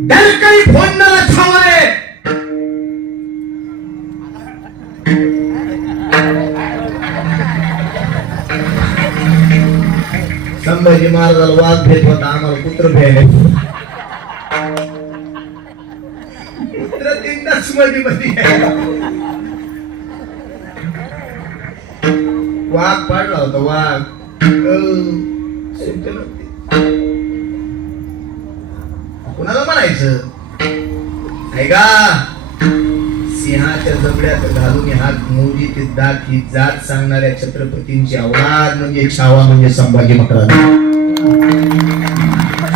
डरकळी फोडणारा छावरे संभाजी महाराजाला वाघ भेट होता आम्हाला कुत्र भ्यायला कुत्र तीन तासमध्ये मध्ये वाघ पाडला होता वाघ म्हणायचं. ऐका सिंहाच्या जबड्यात घालून हात मोजी ते दात ही जात सांगणाऱ्या छत्रपतींची औलाद म्हणजे छावा म्हणजे संभाजी महाराज.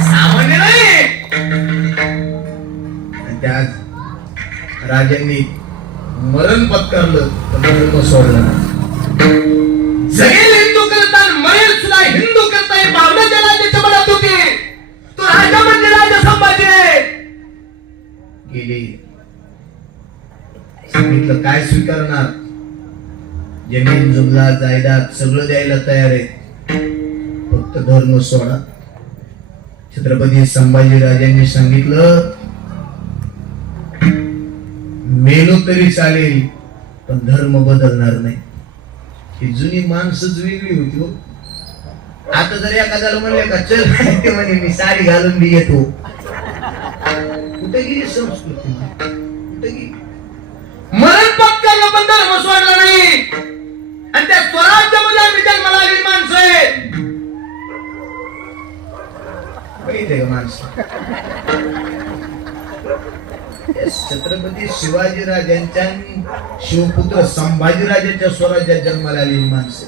सामान्य नाही. त्या राजांनी मरण पत्करलं तर नाही. सांगितलं काय स्वीकारणार? जमीन जुमला जायदाद सगळं द्यायला तयार आहे. फक्त धर्म सोडा. छत्रपती संभाजी राजांनी सांगितलं मेलो तरी चालेल पण धर्म बदलणार नाही. ही जुनी माणसंच वेगळी होती हो. आता जर एखाद्याला म्हणले का चल ते म्हणे मी साडी घालून मी येतो. कुठे गेली संस्कृती? कुठे गेली? मरण पत्करलं पण धर्म सोडला नाही. आणि त्या स्वराज्यामध्ये आम्ही जन्माला आलेली माणसं आहे माणसं. छत्रपती शिवाजी राजांच्या शिवपुत्र संभाजी राजांच्या स्वराज्यात जन्माला आलेली माणसं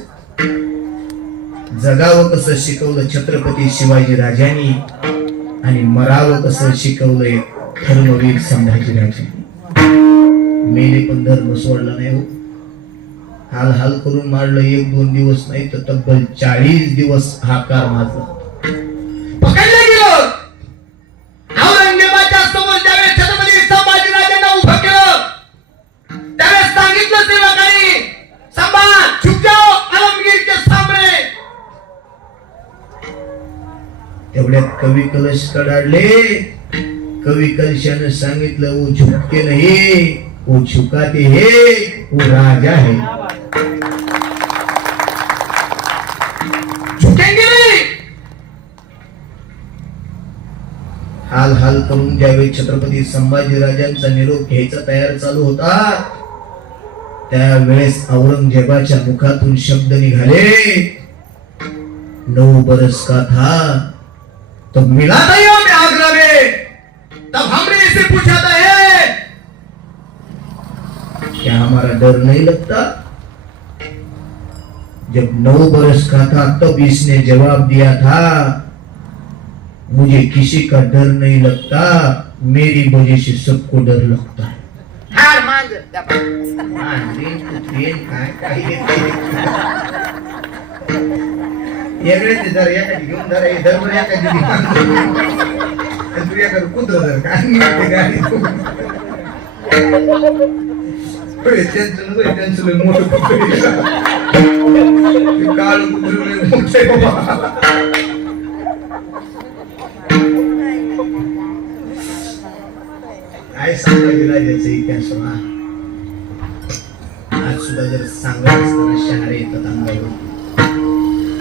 जगावं कसं शिकवलं छत्रपती शिवाजी राजांनी आणि मरावं कसं शिकवलंय धर्मवीर संभाजी राजांनी मेले पण धर्म सोडला नाही हो. हाल हाल करून मारलं एक दोन दिवस नाही तर तब्बल चाळीस दिवस हाकार मारला. पकडलं गेलं. औरंगजेबाच्या समोर ज्यावेळेस छत्रपती संभाजीराजांना उभं केलं त्यावेळेस सांगितलं सेवकांनी संभा सामने. तेवढ्यात कवी कलश कडाडले. कवी कलशानं सांगितलं वो झुटके नाही. वो झुकाते हे वो राजा है झुकेंगे! नहीं हाल हाल करून ज्यावेळी छत्रपती संभाजी राजांचा निरोप घ्यायचा तयार चालू होता त्यावेळेस औरंगजेबाच्या मुखातून शब्द निघाले नऊ बरस का था? तो मिला नहीं हमें हो आगरा में तब हमने इसे पूछा था "हे, क्या हमारा डर नहीं लगता जब नौ बरस का था तब इसने जवाब दिया था मुझे किसी का डर नहीं लगता मेरी वजह से सबको डर लगता है हार मांज डबा. मांडीन, कुत्रीन, काय काय येते. वेगळे ते जर एखादी घेऊन जरा हे धर बरं एखादी घे. आणि तू एखादं कुत्रं धर. काय नाही ते गाडी तू. पुढे त्यांचं नको, त्यांचं लय मोठं कुत्रं आहे. ते काळं कुत्रं लय मोठं आहे बाबा. काय सांगायचं राजाचं इतिहास हा? आज सुद्धा जर सांगत असताना शहारे येतात अंगावर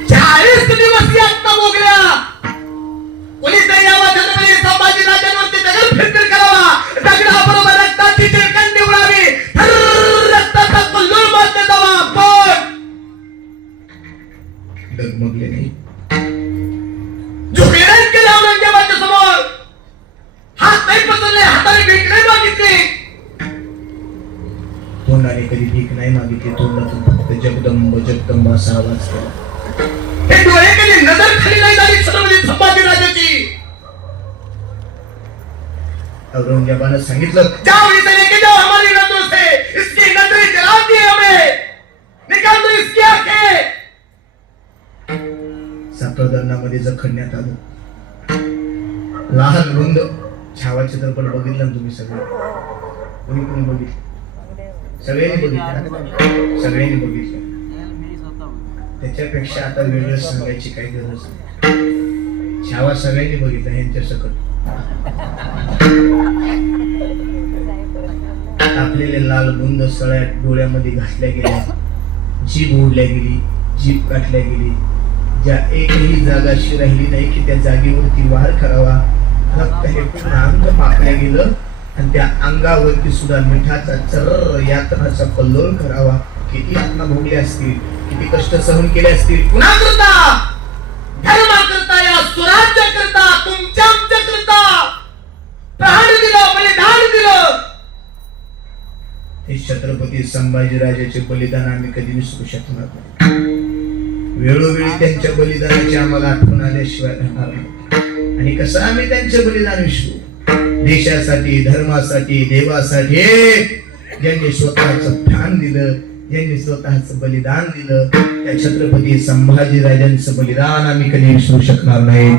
चाळीस दिवस यातना भोगल्या डगमगले नाही. झुकले नाहीत केले औरंगजेबाच्या समोर. हात नाही पसरले हाताने भीक नाही मागितली. तोंडाने कधी भीक नाही मागितली तोंडातून फक्त जगदंब जगदंब असा आवाज केला. हे डोळे कधी नजर खाली नाही झाली छत्रपती संभाजी राजाची? औरंगजेबानं सांगितलं जाओ इसे सातवदनामध्ये जखडण्यात आलं. लहान रुंद छावा चित्रपट बघितला ना तुम्ही सगळे? कोणी कोणी बघितलं? सगळ्यांनी बघितलं सगळ्यांनी बघितलं. त्याच्यापेक्षा आता वेगळं सांगायची काही गरज नाही. छावा सगळ्यांनी बघितला यांच्या सकट टाकलेले लाल बुंद सळ्या डोळ्यामध्ये घातल्या गेल्या. जीभ ओढल्या गेली जीभ काटल्या गेली. ज्या एकही जागा अशी राहिली नाही की त्या जागेवरती वार करावा. रक्त हे पूर्ण अंग पाकल्या गेलं आणि त्या अंगावरती सुद्धा मिठाचा चर यातनाचा कल्लोळ करावा. किती अन्न भोगले असतील किती कष्ट सहन केले असतील. पुन्हा करता धर्मा करता या स्वराज्य करता तुमच्या आमच्या करता प्रहार दिलं बलिदान दिलं. हे छत्रपती संभाजीराजाचे बलिदान आम्ही कधी विसरू शकणार नाही. वेळोवेळी त्यांच्या बलिदानाची आम्हाला आठवण आल्याशिवाय राहणार आणि कसं आम्ही त्यांचे बलिदान विसरू? देशासाठी धर्मासाठी देवासाठी. ज्यांनी स्वतःच ध्यान दिलं ज्यांनी स्वतःच बलिदान दिलं त्या छत्रपती संभाजी राजांचं बलिदान आम्ही कधी विसरू शकणार नाही.